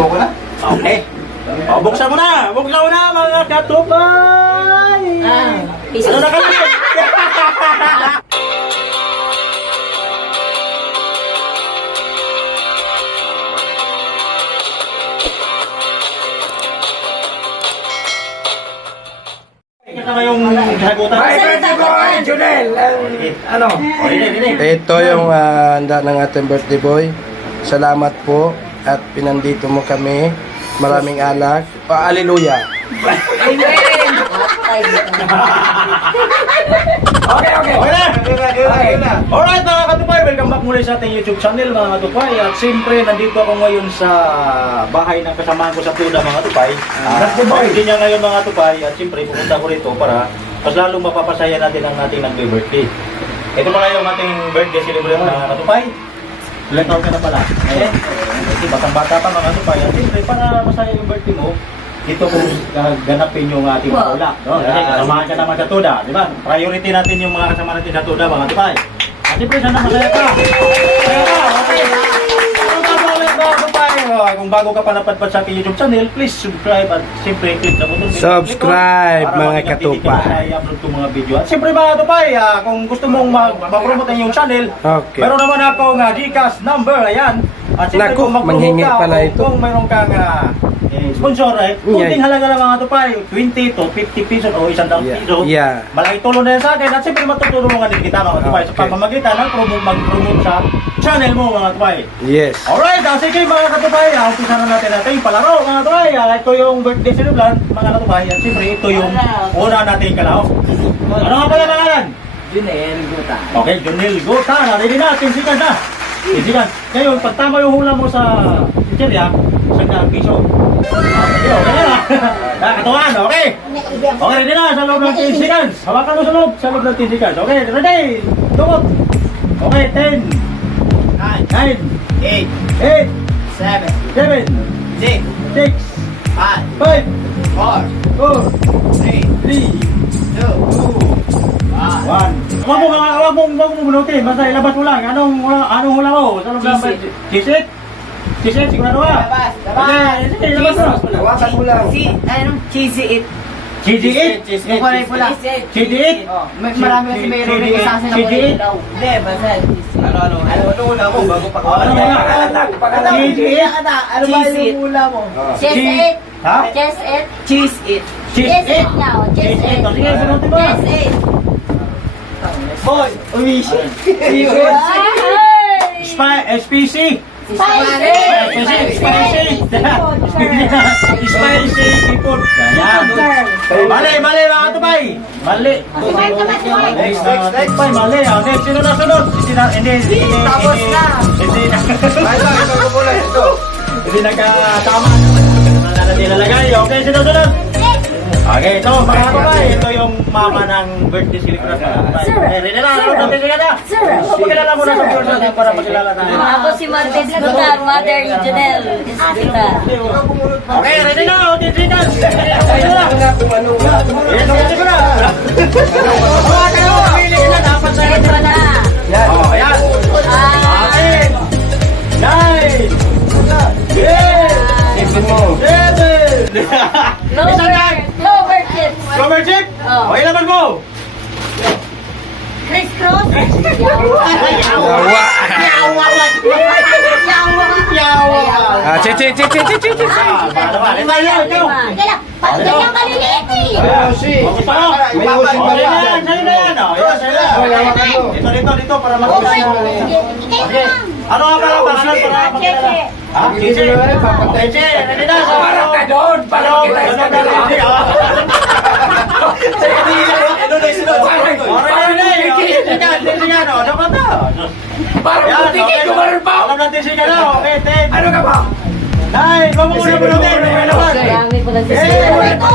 Luto ko na. Okay. O, buksan mo na! Buksan mo na, mga katupay! Ano na kami? Ito na yung hagutan. Junel! Ano? Ito yung handa ng ating birthday boy. Salamat po at pinandito mo kami. Maraming alak. Hallelujah! Okay. Okay na. Alright mga katupay, welcome back muli sa ating YouTube channel mga katupay. At siyempre, nandito ako ngayon sa bahay ng kasamaan ko sa Tuda mga katupay. Hindi niya ngayon mga katupay. At siyempre, pupunta ko rito para mas lalong mapapasaya natin ang ating nag-birthday. Ito pala yung ating birthday celebration mga katupay. Ilan taon ka na pala? Eh, batang-bata pa mga katupay. At siyempre, para masaya yung birthday mo, dito kung ganapin yung ating maulak, no? Kasi kasamahan ka naman sa Tuda, di ba? Priority natin yung mga kasama natin sa Tuda, mga tipay. At siyempre, sana masaya ka. Masaya ka, okay. Kung bago ka pa napadpad sa ating YouTube channel, please subscribe at siyempre click na button. Subscribe mga katupay. I-upload itong mga video. At siyempre mga katupay, kung gusto mong ma-promote ang iyong channel, Okay. meron naman akong Gcash number, ayan. At siyempre, Naku, kung mag-promote manghingi ka, pala ito. kung mayroon kang sponsor, kunting halaga lang mga katupay, 20 to 50 pesos o 100 piso. Yeah. Malaking tulong na yan sa akin at siyempre matutulungan din kita mga katupay sa Okay. pamamagitan ng mag-promote sa channel mo mga katupay. Yes. Alright, sige mga katupay, umpisa na natin ating palaro mga katupay. Ito yung birthday celebration mga katupay at siyempre ito yung una nating kalao. Ano nga pala pangalan? Junel Guta. Okay, Junel Guta, narinig natin sikat na. Sikat. Ngayon, pag tama yung hula mo sa chicherya, 100 piso. Okay na. Nakakatuwan, okay. Okay, ready na sa loob ng 10 seconds. Hawakan mo sa loob ng 10 seconds. Okay, ready. Tukot. Okay, 10. 9. 8. 7. 7. 6. 6. 5. 5. 4. 4. 3. 2. 1. Huwag mong bunutin. Basta ilabas mo lang. Anong hula mo? Sa loob ng Chisit? Chisit, sigurado ka? Labas. Okay, ilabas mo. Hawakan mo lang. Cheesy it. Cheesy it? Yung kulay pula. Cheesy it? Marami kasi mayroon na isa sa kulay daw. Hindi, basta cheesy. Ano hula mo bago pa Ano ba? Cheesy it? Ano ba yung hula mo? Cheese it. Ha? Cheese it. Cheese it. Cheese Cheese it? it now. Cheese Cheese it. it. Sige, sagutin mo. Cheese it. Boy, umishi. SPC. Spicy. Spicy seafood. Yan. Mali mga katubay. Mali. Next. Mali. Next, sino na sunod? Hindi. Tapos na. Hindi na. Ito ko muna ito. Hindi nagkatama. Hindi nalagay. Okay, sino sunod? Okay, ito mga katubay. Ito yung mama ng birthday celebration. Ready na. Natin na. Pagkilala mo na sa viewers natin para makilala tayo. Ako si Martes Guta, Mother Junel Guta. Okay, ready na. Ready na. Ready na. Ready na. Pili ka na. Dapat na. Ito na. Oh, ayan. 9. 10. 7. Lower kids. Cover chip. Oh. Okay naman mo. Criss cross. Yawa. Yawa. Che. Pag ganyan kaliliit eh. Okay pa lang. May usin pa rin. Sa'yo na yan. Dito para makita mo. Okay. Ano nga pala pangalan para makilala? Ha? Chichi. Chichi. Ready na. Parang ka doon. Parang kita isa na lang. Parang tikin ko meron pa. Okay, 10. Ano ka ba? 9. Huwag mo muna bunutin. Marami ko lang Eh, wala ito.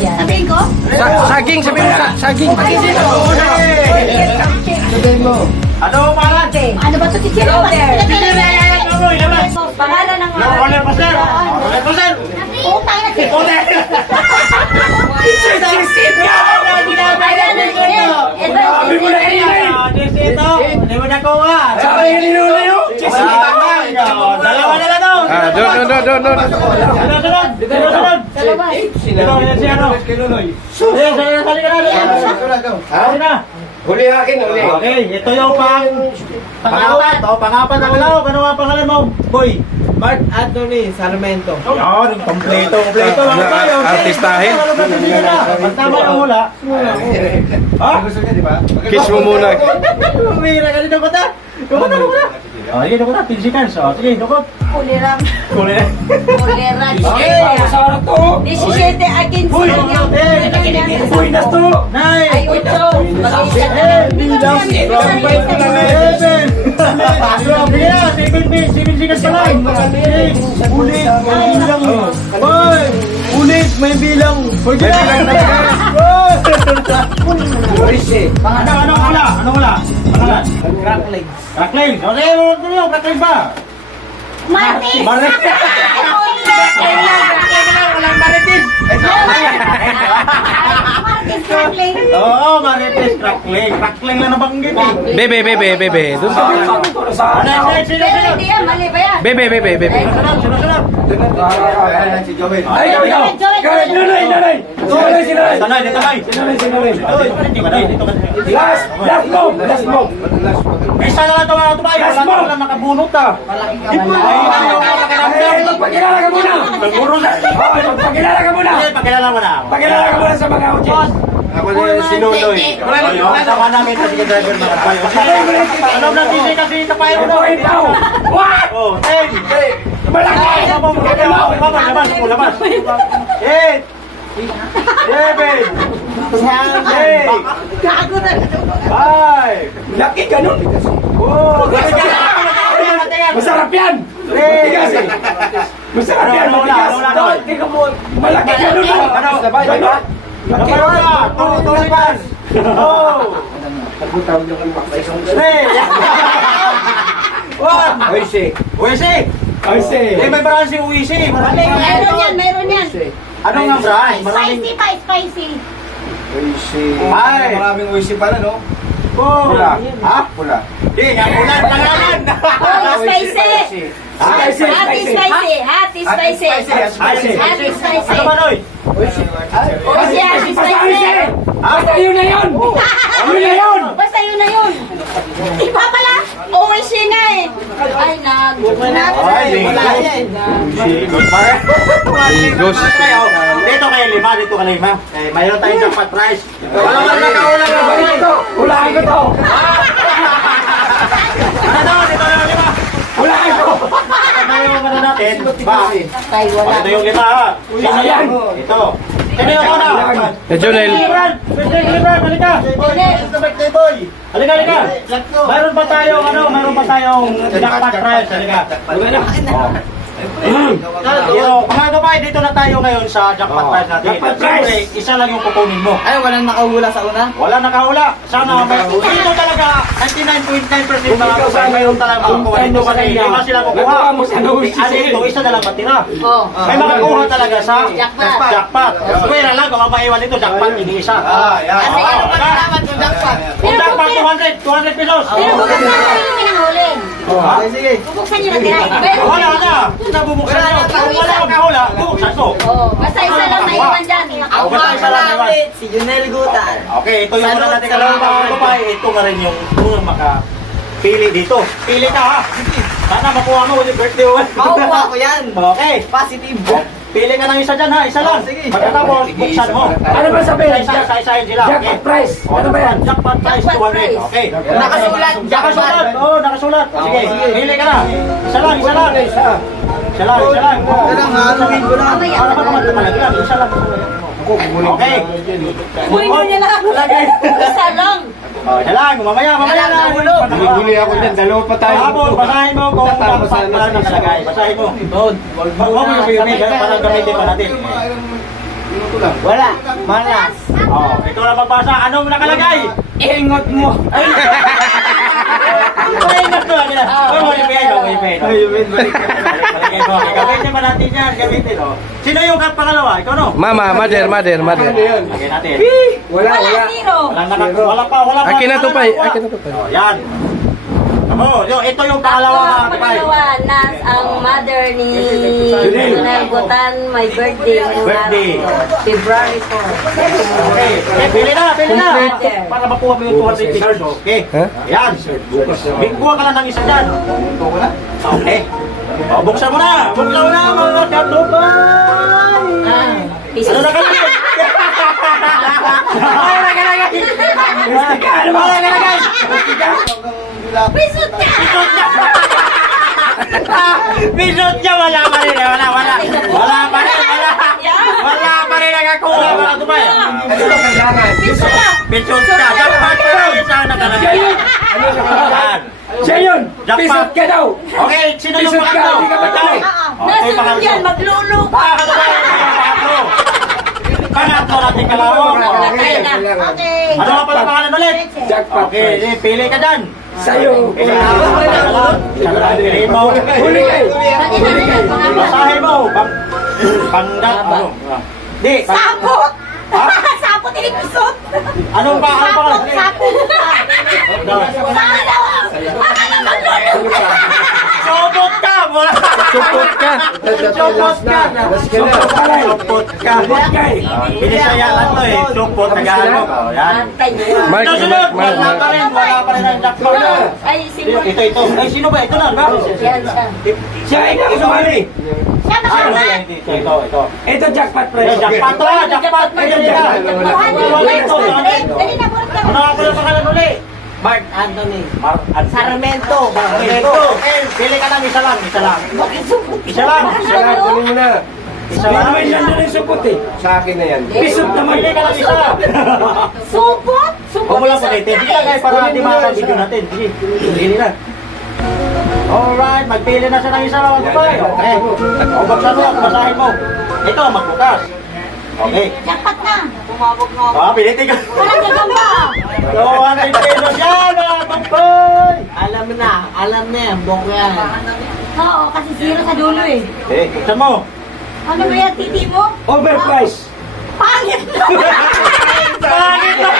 Sabihin ko? Saging, sabihin mo. Saging. Sabihin mo. Ano ang pangalan? Ano ba ito? Chichiro? Pangalan ng Roller Coaster. Roller Coaster. Utang na Roller. Doon. Sunod. Sa labas. Ito, yan si ano. Sali ka na. Sali na. Huli akin, huli. Okay, ito yung pangapat. Pangapat ang lawak. Ano nga pangalan mo, boy? Mark Anthony Sarmento. Yan, kompleto. Mga tayo. Artistahin. Pag tama yung hula. Ha? Kiss mo muna. Umira ka dito, Kota. Kumata. Oh, sige, Kota. 10 seconds. Oh, sige, dukot. Kulirang. Kulit. Kulirang. Okay, sa to. 17 akin Uy, uy, na to. Ay, 8. Mag-isa na. Bilang. Seven. Grabe na. 7 seconds pa lang. Ulit. May bilang. Boy. Ulit. May bilang. Pwede na. Anong wala? Pangalan? Crackling. Okay, ano yung crackling ba? Martis. Marites. Walang maritis. Martis Franklin. Oo, Marites crackling. Crackling lang nabanggit eh. Bebe. Doon ka. Sino? Hindi yan, mali ba yan? Bebe. Sunod. Ay, ikaw. Nanay. Sinanay. Last move. Isa na lang ito mga tubay. Wala lang nakabunot ah. Magpakilala ka muna. Magpakilala ka muna. Pagkilala mo na. Pagkilala ka muna sa mga audience. Ako din si Nunoy. Sama namin na sige driver mga tubay. Ano na DJ kasi kapay mo. What? Oh, 10. Malaki. Labas. 8. 7. 8. Gago na. 5. Laki ganun. Oh, Masarap yan. Matigas eh. Masarap yan. Matigas. Tingnan mo. Malaki ganun. Ganun. Tulipas. Oise. May brand si Uisi. Meron yan. Ano nga brand? Spicy pa, spicy. Ay. Maraming wisi pala, no? Pula. Ha? Pula. Di, ang ulan. Pangalan. Oh, spicy. Hati spicy. Hati spicy. Ano ba, Noy? Hati spicy. Basta yun na yun. Yun na yun. Basta yun na yun. Iba pala. Always siya nga eh. Ay, Ligos. Dito kayo lima. Mayroon tayong jackpot prize. Wala nakaulang na ba? Hulaan ko to. Ano? Dito na lima. Hulaan ko. Ano natin? Ba? Ay, wala. Ito yung lima ha. Sino yan? Ito. Sino yung una? Jonel. Halika. Halika. Mayroon pa tayong jackpot prize. Halika. Pero mga kapay, dito na tayo ngayon sa jackpot prize natin. Jackpot prize. Siyempre, isa lang yung kukunin mo. Ay, walang nakahula sa una? Wala nakahula. Sana may dito talaga 99.9% mga kapay mayroon talaga makukuha dito kasi lima sila kukuha. Ito, isa na lang matira. Oh. May makakuha talaga sa Jackpot. jackpot. Pwera lang, kung mapaiwan dito, jackpot, hindi isa. Kasi ano ba nalaman kung jackpot? Kung jackpot, 200 pesos. Pero buksan na yung pinahuli. Sige. Bubuksan nyo na tira. Pero, Wala na. Nabubuksan nyo. Kung wala makahula, bubuksan ko. oh, basta isa lang na iwan dyan. Ako basta isa lang naman. Si Junel Gutan. Okay, ito yung una natin kalawang mga kapay. Ito na rin yung unang makapili dito. Pili ka ha. Sana makuha mo yung birthday mo. Makukuha ko yan. Okay. Positive. Pili ka ng isa dyan ha. Isa lang. Sige. Pagkatapos, buksan mo. Ano ba sabihin? Isa-isahin sila. Jackpot prize. Ano ba yan? Jackpot prize, Jackpot 200. prize. Okay. Nakasulat. Nakasulat. Oo, nakasulat. Sige, pili ka na. Isa lang. Isa lang, haluin ko lang. Para pa naman tumalagyan. Isa lang. Okay. Huli mo niya lang. Lagay. Isa lang. Isa lang. Mamaya na. Huli ako dyan. Dalawa pa tayo. Habol, basahin mo kung paano nakalagay. Basahin mo. Huwag mo yung para gamitin pa natin. Wala. Malas. Oh, ito na magbasa. Anong nakalagay? Ingot mo. Ingat ko lang. Gamitin pa natin yan. Gamitin, oh. Sino yung pangalawa? Ikaw, no? Mama, mother. Lagyan natin. Wala. Zero. Wala pa. Akin na to pa. Oh, yan. Oh, ito yung pangalawa mga kapay. Pangalawa, Nas, ang mother ni Junel Gutan, my birthday. Birthday. February 4. Okay. Pili na. Para makuha mo yung 200 pesos. Okay. Ha? Yan. Bigkuha ka lang ng isa dyan. Okay. O, buksan mo na mga katupay. Piso. Ano na ka lang? Pisot ka! Bisot niya, wala pa rin. Wala pa rin nakakuha mga katupay. Pisot ka! Bisot ka. Dapat ka isa nakalagay. Ano sa kalaban? Siya yun! Jackpot. Pisot ka daw! Okay, sino yung Bisot ka, pangatlo? hindi ka matay. Nasunod yan, maglulog. Pangatlo natin kalawang. Patay na. Okay. Ano nga pala pangalan ulit? Jackpot. Okay, pili ka dyan. Sa'yo! Pili mo. Huli kayo! Huli kayo! Basahin mo. Pangdat. Ano? Di. Sapot! Ha? Sapot, hindi pisot! Anong pa? Anong pa? Sapot! Akala maglulog ka! Supot ka! Wala. Supot ka. Supot ka. Supot ka. Pinisayalan to eh. Supot. Tagalog. O, yan. Mark, Susunod. Mark, Wala pa rin. Wala pa rin ang jackpot. Ay, sino? Ito. Ay, sino ba? Ito na, ba? Yan siya. Siya ay nakusumali! Siya ba Ay, siya? wala. Ito. Ito jackpot Eh, prize! jackpot to. Jackpot. Ito. Dali na, burat ka. Ano nga pala pangalan uli? Mark Anthony. Mark Anthony. Sarmento. Sarmento. Pili ka lang. Isa lang. Isa lang. Kunin mo na. Isa Hindi lang. naman yan na rin supot eh! Sa akin na yan. Pisot naman! Pili ka lang isa. Supot? Supot Huwag mo lang pisot ulitin. ka Sige eh. guys, para hindi makakabidyo natin. Sige. Pili na. Alright, magpili na siya ng isa mga kapay. Okay. O, buksan mo. Basahin mo. Ito, magbukas. Okay. Jackpot na. Pilitin ka. Walang gagamba. 200 pesos yan mga kapay. Alam na yan. Boko yan. Oo, kasi zero sa dulo eh. Okay, buksan mo. Ano ba yan, titi mo? Overprice! Pangit na! Pangit na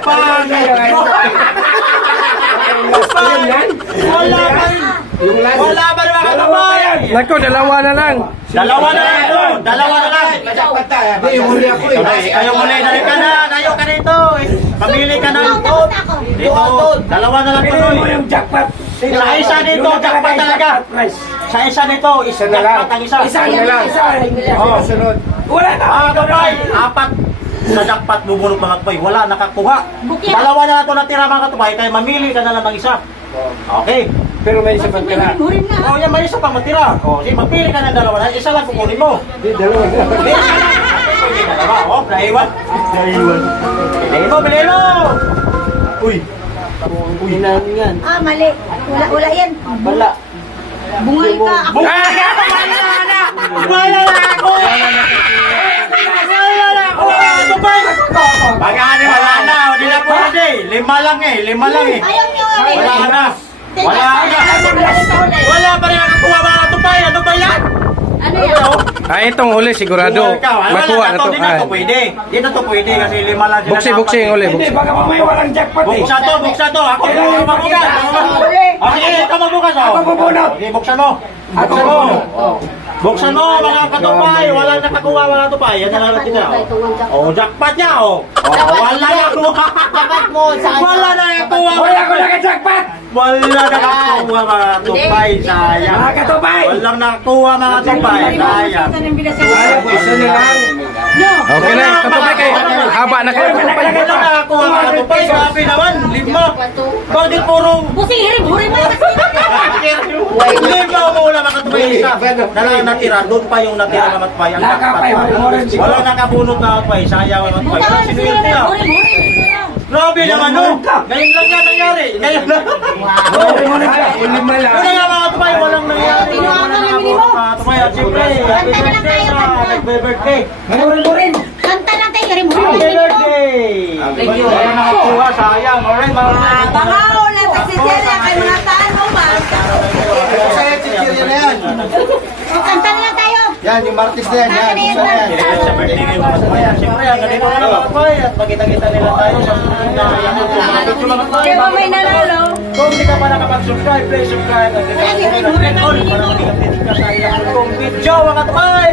Pangit. Yan! Wala pa rin. Wala pa rin mga kapay. Nako, dalawa na lang. Dalawa na lang ito. Dalawa na lang. Hindi, huli ako Kayo muli, dali ka na. Kayo ka rito. Pamili ka na. Tapos na ako. Dito. Dalawa na lang Pili tuloy. mo yung jackpot! Sa isa dito, Yung jackpot nakalagay talaga. jackpot prize! Sa isa nito, isa na lang. jackpot ang isa. Isa na lang! Isa! Oh. Sunod. Wala na! Kapay, apat sa jackpot bubunot mga kapay. Wala nakakuha. Bukya. Dalawa na lang ito natira mga kapay. Kaya mamili ka na lang ng isa. Okay. Pero may isa pang tira. Hurin na. Oh, yan may isa pang matira. Oh, sige, magpili ka ng dalawa. Isa lang kukunin mo. Hindi, dalawa na. Pwede dalawa. Oh, naiwan. Bilhin mo, bilhin mo. Uy. Hinang yan. Ah, mali. Wala yan. Wala. Bungay ka. Ako. Wala na ako! Wala na ako! Ano ba? Pagani, wala na. Hindi na pwede. Lima lang eh. Ayaw niyo. Wala na. Wala na. Wala pa rin nakakuha mga tupay. Ano ba yan? Ano yan? Ah, itong huli sigurado. Makuha na to. Hindi na to pwede. Hindi na to pwede kasi lima lang sila. Buksi yung huli. Hindi, baka mamaya walang jackpot eh! Buksan to. Ako magbukas. Oh, sige, ikaw magbukas. Ako bubunot. Sige, buksan mo. Ako Buksan mo. bubunot. Buksan mo, mga katupay. Walang nakakuha mga tupay. Yan na lang kita. Oh, jackpot niya, oh. Wala nakakuha. Dapat mo sa kanya. Wala na nakakuha. Wala ko naka-jackpot! Wala nakakuha mga tupay. Sayang. Mga katupay! Walang nakakuha mga tupay. Sayang. Ayaw ko, isa na lang! Okay na, katupay kayo. Haba na kayo. Wala nakakuha mga tupay. Sabi naman, lima. Bakit puro Busi, hurin mo. lima mo wala mga tupay. Isa. Dala natira. Doon pa yung natira mga tupay. Ang Nakapay, jackpot. orange. Walang nakabunot na tupay. Sayang mga tupay. Walang sinuwerte na. Hurin. Grabe naman no. Ngayon lang yan nangyari. Ngayon lang. Lima lang. Wala nga mga tupay. Walang nangyari. Pinuha ka namin mo. Mga tupay. At siyempre, happy birthday sa nagbe-birthday. Hurin! Kanta na tayo, hurin. Happy birthday! Wala nakakuha. Sayang. Alright mga Bangaw na sa si Celia kay mga taan mo ba? O, kanta na lang tayo. Yan, yung martis na yan. Kanta na yan. sa birthday ngayon mga tupay. Siyempre, ang ganito na mga tupay. At magkita-kita nila tayo sa susunod na Diretso mga tupay. Kaya pa may nanalo. Kung hindi ka pa nakapag-subscribe, please subscribe. At red all para maging updated ka sa ilang bagong video mga tupay.